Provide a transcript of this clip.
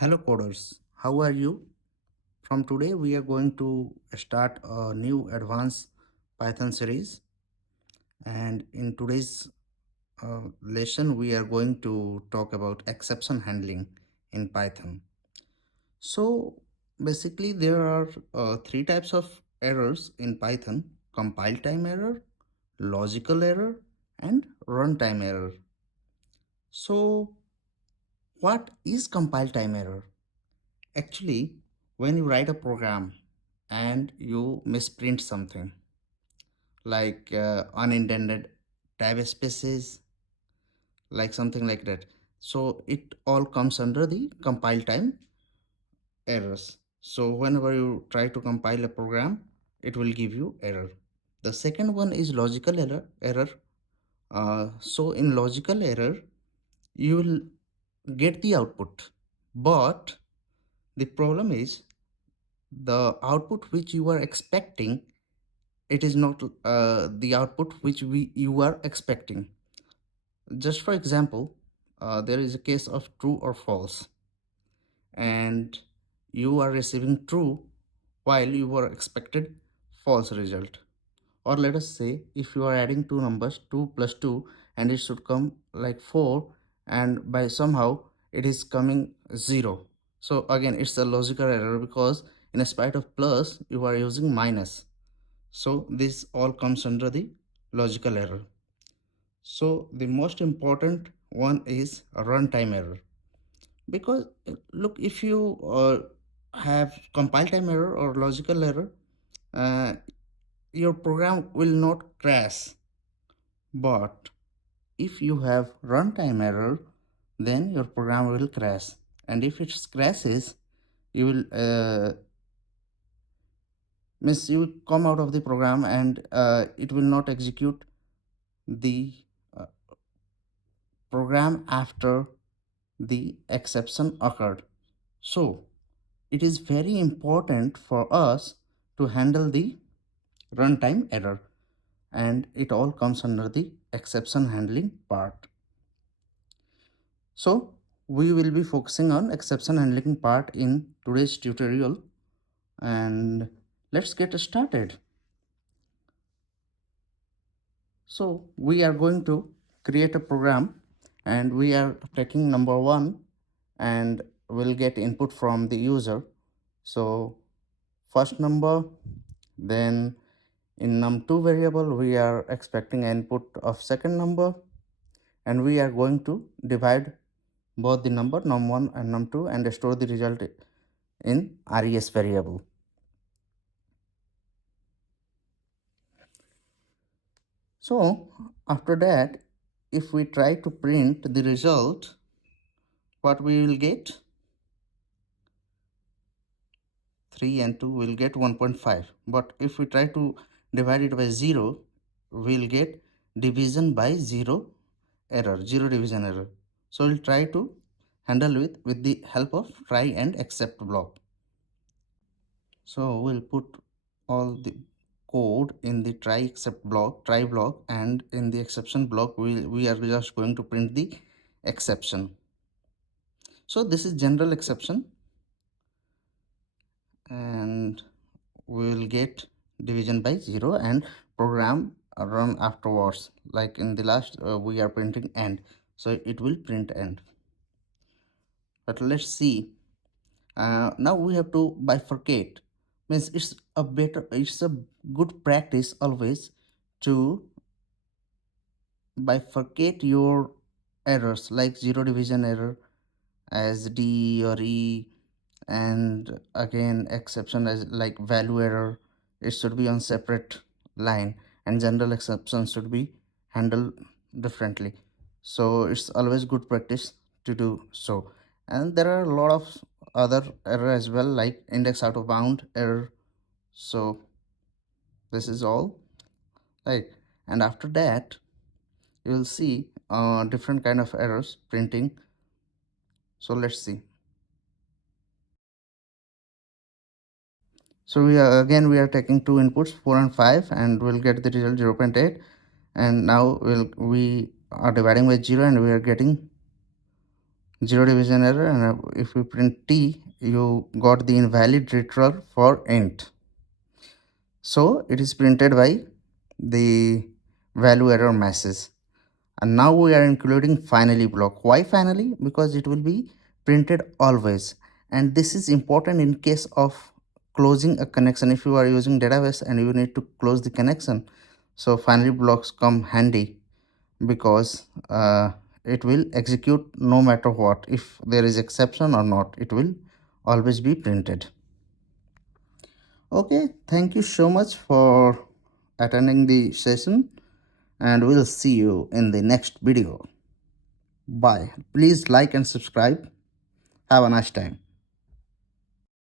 Hello coders, how are you? From today we are going to start a new advanced Python series, and in today's lesson we are going to talk about exception handling in Python. So basically there are three types of errors in Python: compile time error, logical error, and runtime error. So what is compile time error? Actually, when you write a program and you misprint something like unintended tab spaces, like something like that, so it all comes under the compile time errors. So whenever you try to compile a program, it will give you error. The second one is logical error. So in logical error, you will get the output, but the problem is the output which you are expecting, it is not the output which you are expecting. Just for example, there is a case of true or false, and you are receiving true while you were expected false result. Or let us say if you are adding two numbers 2 plus 2 and it should come like 4, and by somehow it is coming 0. So again it's a logical error, because in spite of plus you are using minus. So this all comes under the logical error. So the most important one is a runtime error, because look, if you have compile time error or logical error, uh, your program will not crash. But if you have runtime error, then your program will crash. And if it crashes, you will means you will come out of the program, and it will not execute the uh, program after the exception occurred. So it is very important for us to handle the runtime error, and it all comes under the exception handling part. So we will be focusing on exception handling part in today's tutorial, and let's get started. So we are going to create a program, and we are taking number 1, and we'll get input from the user. So first number, then in num2 variable we are expecting input of second number, and we are going to divide both the number num1 and num2 and store the result in res variable. So after that, if we try to print the result, what we will get? 3 and 2 will get 1.5. But if we try to divide it by 0, we'll get division by 0 error, 0 division error. So we'll try to handle with the help of try and except block. So we'll put all the code in the try block, and in the exception block we are just going to print the exception. So this is general exception, and we will get division by 0, and program run afterwards. Like in the last we are printing end, so it will print end. But let's see, now we have to bifurcate. Means it's a good practice always to bifurcate your errors, like zero division error as D or E, and again exception as like value error, it should be on separate line, and general exception should be handled differently. So it's always good practice to do so. And there are a lot of other error as well, like index out of bound error. So this is all right. And after that you will see different kind of errors printing. So let's see. So we are taking two inputs 4 and 5, and we'll get the result 0.8. And now we are dividing by 0, and we are getting zero division error, and if you print t, you got the invalid retrieval for int. So it is printed by the value error message. And now we are including finally block. Why finally? Because it will be printed always, and this is important in case of closing a connection. If you are using database and you need to close the connection, so finally blocks come handy, because it will execute no matter what. If there is exception or not, it will always be printed. Okay, thank you so much for attending the session, and we'll see you in the next video. Bye. Please like and subscribe. Have a nice time.